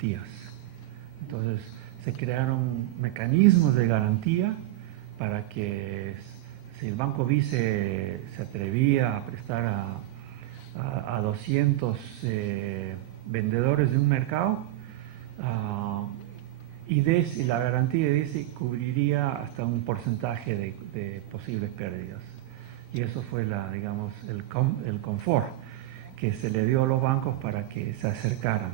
garantías. Entonces se crearon mecanismos de garantía para que si el Banco Vice se atrevía a prestar a 200 vendedores de un mercado, y la garantía de IDESI cubriría hasta un porcentaje de posibles pérdidas. Y eso fue digamos, el confort que se le dio a los bancos para que se acercaran.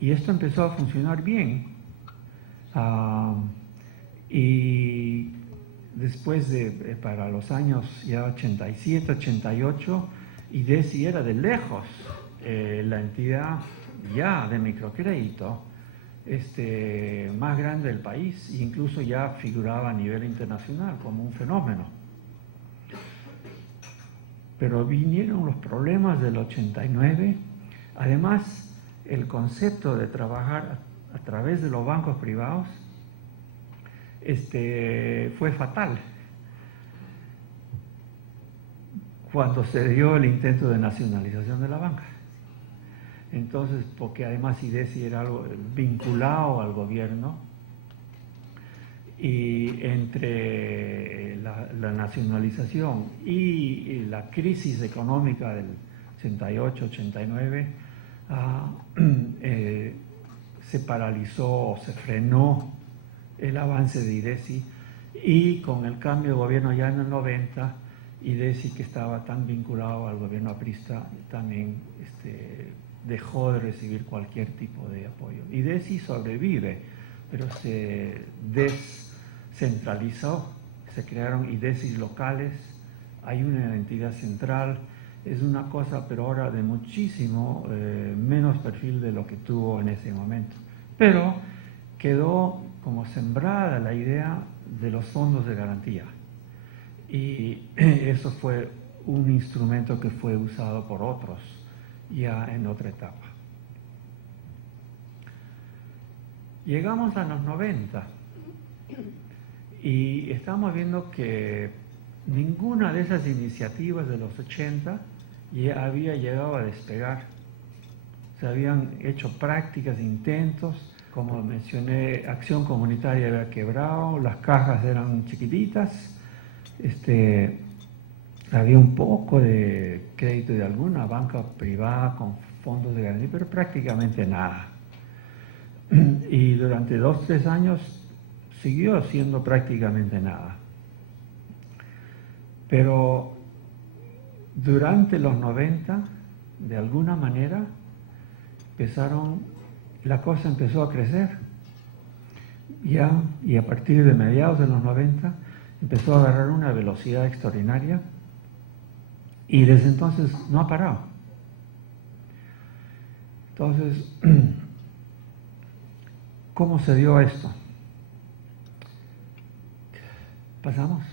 Y esto empezó a funcionar bien. Y después para los años ya 87, 88, IDESI era de lejos la entidad ya de microcrédito más grande del país, e incluso ya figuraba a nivel internacional como un fenómeno. Pero vinieron los problemas del 89, además el concepto de trabajar a través de los bancos privados fue fatal cuando se dio el intento de nacionalización de la banca. Entonces, porque además IDESI era algo vinculado al gobierno, y entre la nacionalización y la crisis económica del 88-89, se paralizó, se frenó el avance de IDESI, y con el cambio de gobierno ya en el 90, IDESI, que estaba tan vinculado al gobierno aprista, también dejó de recibir cualquier tipo de apoyo. IDESI sobrevive, pero se descentralizó, se crearon IDESIs locales, hay una entidad central, es una cosa, pero ahora de muchísimo menos perfil de lo que tuvo en ese momento. Pero quedó como sembrada la idea de los fondos de garantía, y eso fue un instrumento que fue usado por otros ya en otra etapa. Llegamos a los 90 y estamos viendo que ninguna de esas iniciativas de los 80 ya había llegado a despegar. Se habían hecho prácticas, intentos, como mencioné, Acción Comunitaria había quebrado, las cajas eran chiquititas, había un poco de crédito de alguna banca privada con fondos de garantía, pero prácticamente nada. Y durante 2 o 3 años siguió siendo prácticamente nada. Pero durante los 90, de alguna manera, la cosa empezó a crecer. Y a partir de mediados de los 90 empezó a agarrar una velocidad extraordinaria, y desde entonces no ha parado. Entonces, ¿cómo se dio esto? ¿Pasamos?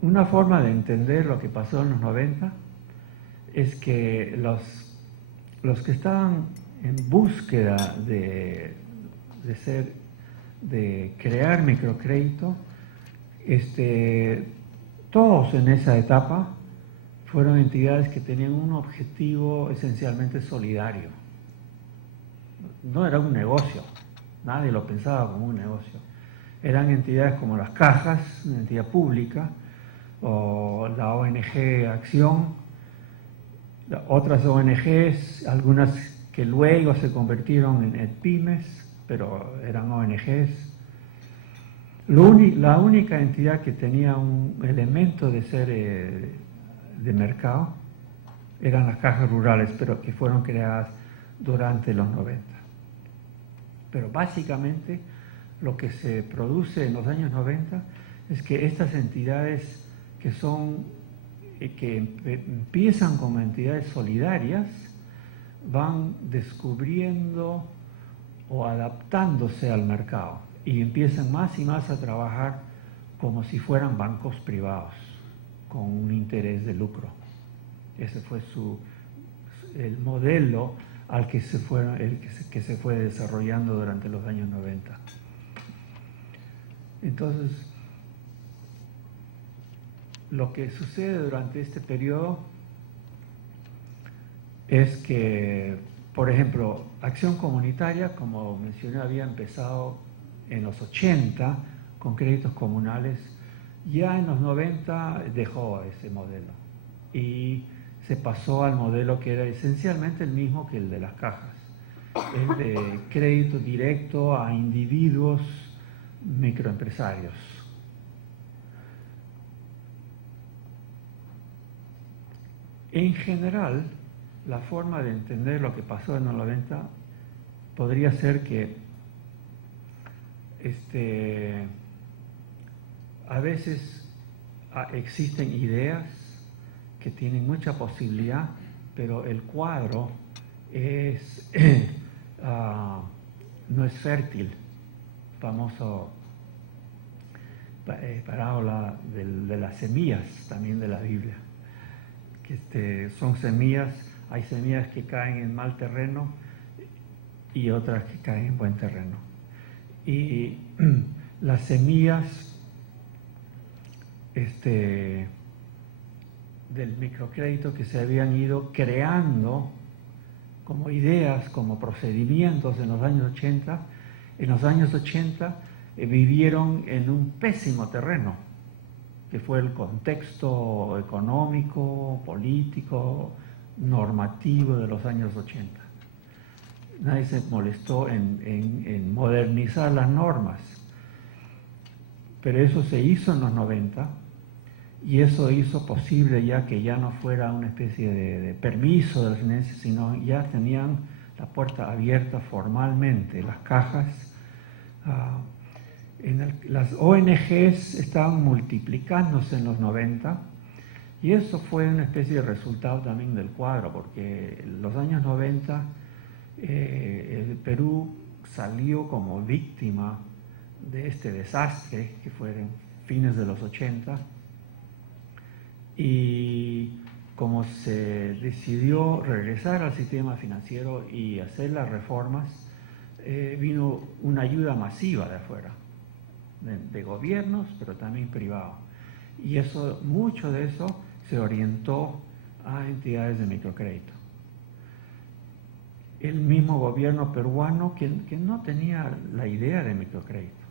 Una forma de entender lo que pasó en los 90 es que los que estaban en búsqueda de crear microcrédito, todos en esa etapa fueron entidades que tenían un objetivo esencialmente solidario. No era un negocio, nadie lo pensaba como un negocio. Eran entidades como las cajas, una entidad pública, o la ONG Acción, otras ONGs, algunas que luego se convirtieron en pymes, pero eran ONGs. La única entidad que tenía un elemento de ser de mercado eran las cajas rurales, pero que fueron creadas durante los 90. Pero básicamente lo que se produce en los años 90 es que estas entidades que empiezan como entidades solidarias van descubriendo o adaptándose al mercado y empiezan más y más a trabajar como si fueran bancos privados con un interés de lucro. Ese fue el modelo al que se fue desarrollando durante los años 90. Entonces, lo que sucede durante este periodo es que, por ejemplo, Acción Comunitaria, como mencioné, había empezado en los 80 con créditos comunales. Ya en los 90 dejó ese modelo y se pasó al modelo que era esencialmente el mismo que el de las cajas, el de crédito directo a individuos microempresarios. En general, la forma de entender lo que pasó en los 90 podría ser que a veces existen ideas que tienen mucha posibilidad, pero el cuadro es, no es fértil. Famoso parábola de las semillas también de la Biblia. Que son semillas, hay semillas que caen en mal terreno y otras que caen en buen terreno. Y las semillas del microcrédito que se habían ido creando como ideas, como procedimientos en los años 80, vivieron en un pésimo terreno, que fue el contexto económico, político, normativo de los años 80. Nadie se molestó en modernizar las normas, pero eso se hizo en los 90 y eso hizo posible ya que ya no fuera una especie de permiso de la financia, sino ya tenían la puerta abierta formalmente. Las cajas, las ONGs estaban multiplicándose en los 90 y eso fue una especie de resultado también del cuadro, porque en los años 90 el Perú salió como víctima de este desastre que fue en fines de los 80 y como se decidió regresar al sistema financiero y hacer las reformas, vino una ayuda masiva de afuera, de gobiernos, pero también privado. Y eso, mucho de eso se orientó a entidades de microcrédito. El mismo gobierno peruano que no tenía la idea de microcrédito.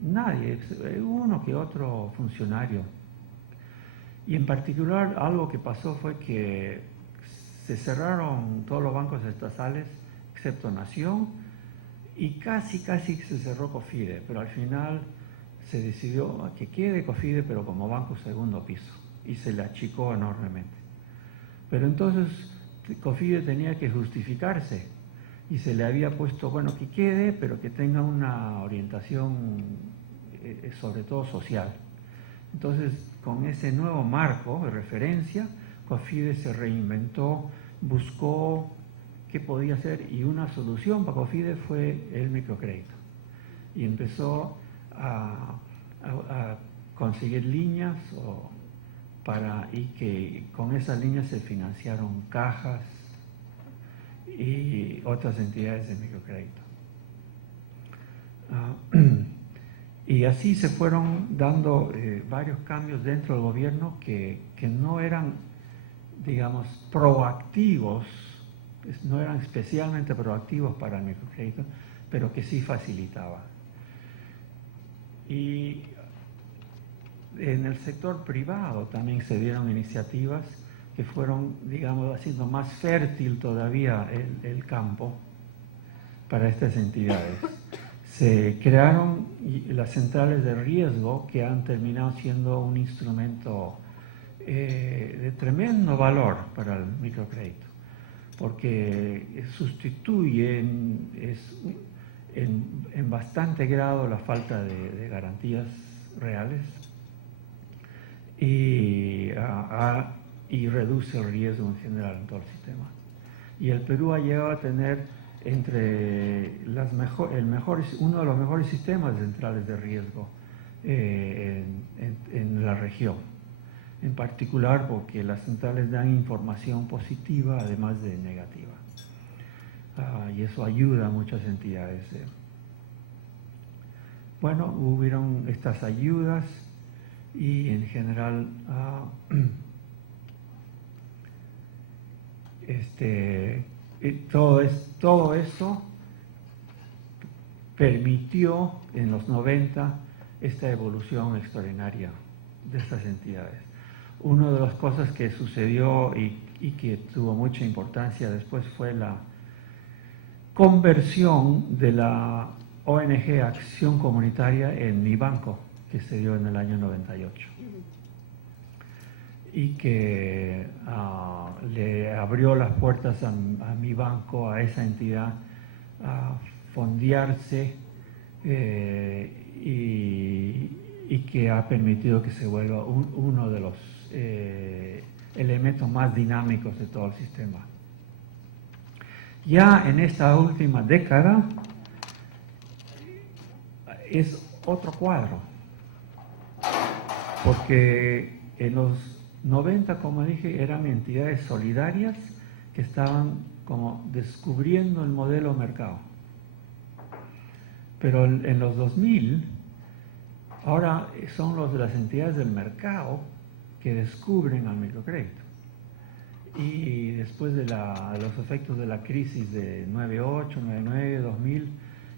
Nadie, uno que otro funcionario. Y en particular algo que pasó fue que se cerraron todos los bancos estatales, excepto Nación, y casi se cerró COFIDE, pero al final se decidió que quede COFIDE, pero como banco segundo piso, y se le achicó enormemente. Pero entonces COFIDE tenía que justificarse, y se le había puesto, bueno, que quede, pero que tenga una orientación sobre todo social. Entonces, con ese nuevo marco de referencia, COFIDE se reinventó, buscó qué podía hacer y una solución para COFIDE fue el microcrédito. Y empezó a conseguir líneas y que con esas líneas se financiaron cajas y otras entidades de microcrédito. Y así se fueron dando varios cambios dentro del gobierno que no eran, digamos, proactivos, no eran especialmente proactivos para el microcrédito, pero que sí facilitaban. Y en el sector privado también se dieron iniciativas que fueron, digamos, haciendo más fértil todavía el campo para estas entidades. Se crearon las centrales de riesgo que han terminado siendo un instrumento de tremendo valor para el microcrédito, porque sustituye en bastante grado la falta de garantías reales y reduce el riesgo en general en todo el sistema. Y el Perú ha llegado a tener uno de los mejores sistemas de centrales de riesgo en la región. En particular porque las centrales dan información positiva además de negativa. Y eso ayuda a muchas entidades. Bueno, hubieron estas ayudas y en general Todo esto permitió en los 90 esta evolución extraordinaria de estas entidades. Una de las cosas que sucedió y que tuvo mucha importancia después fue la conversión de la ONG Acción Comunitaria en Mi Banco, que se dio en el año 98. Y que le abrió las puertas a Mi Banco, a esa entidad, a fondearse y que ha permitido que se vuelva uno de los elementos más dinámicos de todo el sistema. Ya en esta última década es otro cuadro, porque en los 90, como dije, eran entidades solidarias que estaban como descubriendo el modelo mercado. Pero en los 2000, ahora son los de las entidades del mercado que descubren al microcrédito. Y después de los efectos de la crisis de 98, 99, 2000,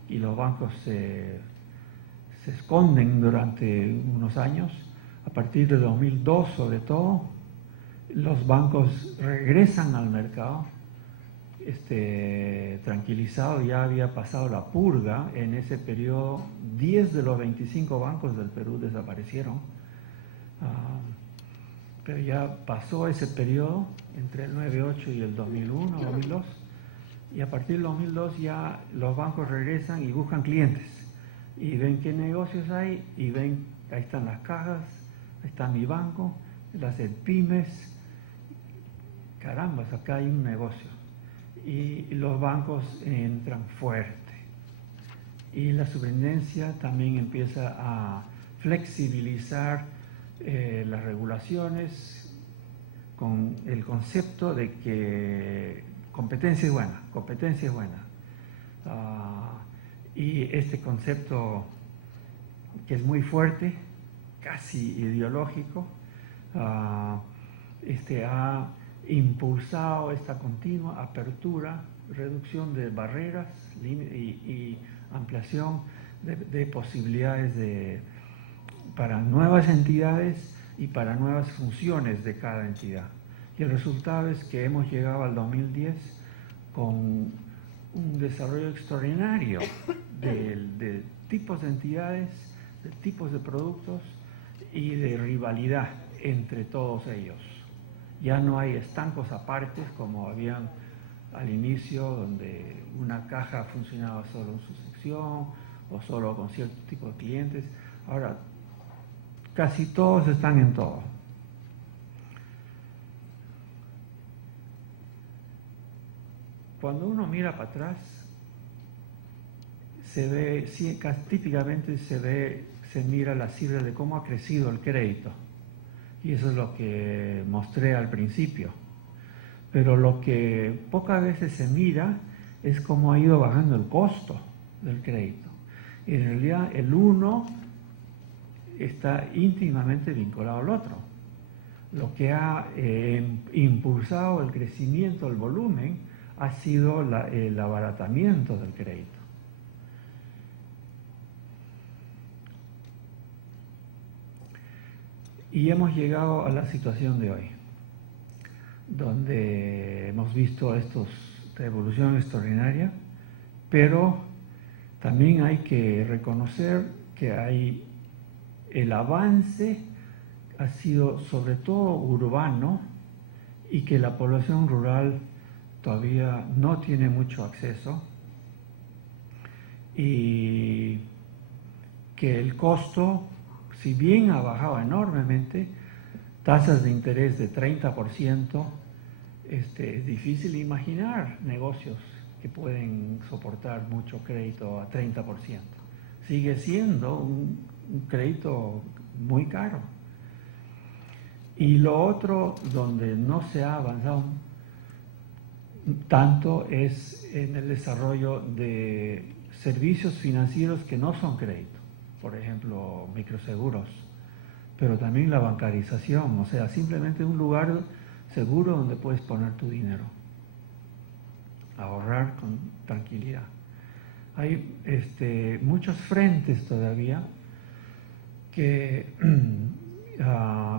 y los bancos se esconden durante unos años, a partir de 2002 sobre todo, los bancos regresan al mercado, tranquilizados. Ya había pasado la purga en ese periodo. 10 de los 25 bancos del Perú desaparecieron. Pero ya pasó ese periodo entre el 98 y el 2001, 2002, y a partir del 2002 ya los bancos regresan y buscan clientes, y ven qué negocios hay, y ven, ahí están las cajas, ahí está Mi Banco, las pymes, caramba, acá hay un negocio, y los bancos entran fuerte, y la superintendencia también empieza a flexibilizar las regulaciones con el concepto de que competencia es buena, competencia es buena. Y este concepto, que es muy fuerte, casi ideológico, ha impulsado esta continua apertura, reducción de barreras y ampliación de posibilidades para nuevas entidades y para nuevas funciones de cada entidad. Y el resultado es que hemos llegado al 2010 con un desarrollo extraordinario de tipos de entidades, de tipos de productos y de rivalidad entre todos ellos. Ya no hay estancos apartes como habían al inicio, donde una caja funcionaba solo en su sección o solo con cierto tipo de clientes. Ahora, casi todos están en todo. Cuando uno mira para atrás, se ve, típicamente se mira la cifra de cómo ha crecido el crédito. Y eso es lo que mostré al principio. Pero lo que pocas veces se mira es cómo ha ido bajando el costo del crédito. Y en realidad el uno está íntimamente vinculado al otro. Lo que ha impulsado el crecimiento del volumen ha sido el abaratamiento del crédito. Y hemos llegado a la situación de hoy, donde hemos visto esta evolución extraordinaria, pero también hay que reconocer que el avance ha sido sobre todo urbano y que la población rural todavía no tiene mucho acceso, y que el costo, si bien ha bajado enormemente, tasas de interés de 30%, es difícil imaginar negocios que pueden soportar mucho crédito a 30%. Sigue siendo un crédito muy caro. Y lo otro donde no se ha avanzado tanto es en el desarrollo de servicios financieros que no son crédito, por ejemplo, microseguros, pero también la bancarización, o sea, simplemente un lugar seguro donde puedes poner tu dinero. ahorrar con tranquilidad. Hay muchos frentes todavía que,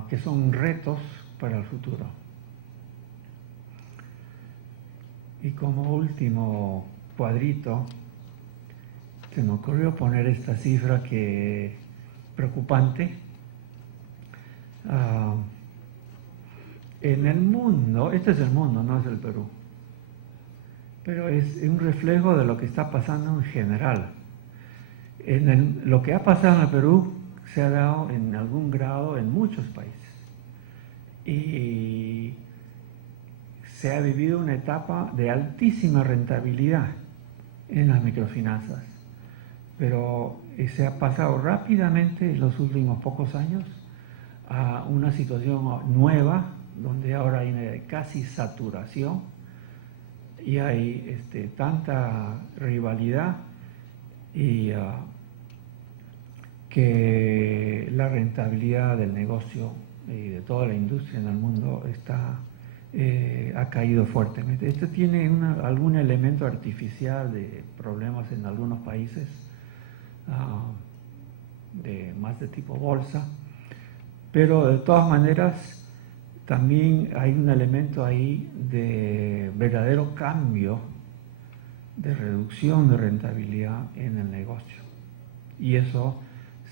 que son retos para el futuro. Y como último cuadrito, se me ocurrió poner esta cifra que preocupante. En el mundo, este es el mundo, no es el Perú, pero es un reflejo de lo que está pasando en general. Lo que ha pasado en el Perú se ha dado en algún grado en muchos países. Y se ha vivido una etapa de altísima rentabilidad en las microfinanzas, pero se ha pasado rápidamente en los últimos pocos años a una situación nueva, donde ahora hay una casi saturación y hay tanta rivalidad y que la rentabilidad del negocio y de toda la industria en el mundo ha caído fuertemente. Esto tiene algún elemento artificial de problemas en algunos países, más de tipo bolsa, pero de todas maneras también hay un elemento ahí de verdadero cambio, de reducción de rentabilidad en el negocio. Y eso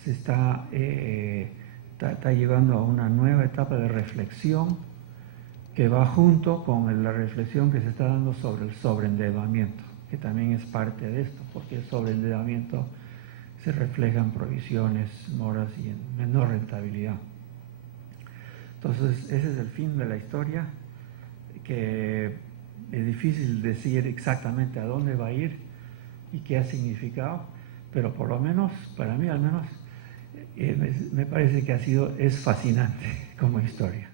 se está llevando a una nueva etapa de reflexión que va junto con la reflexión que se está dando sobre el sobreendeudamiento, que también es parte de esto, porque el sobreendeudamiento se refleja en provisiones, moras y en menor rentabilidad. Entonces, ese es el fin de la historia, que es difícil decir exactamente a dónde va a ir y qué ha significado, pero por lo menos, para mí al menos, me parece que es fascinante como historia.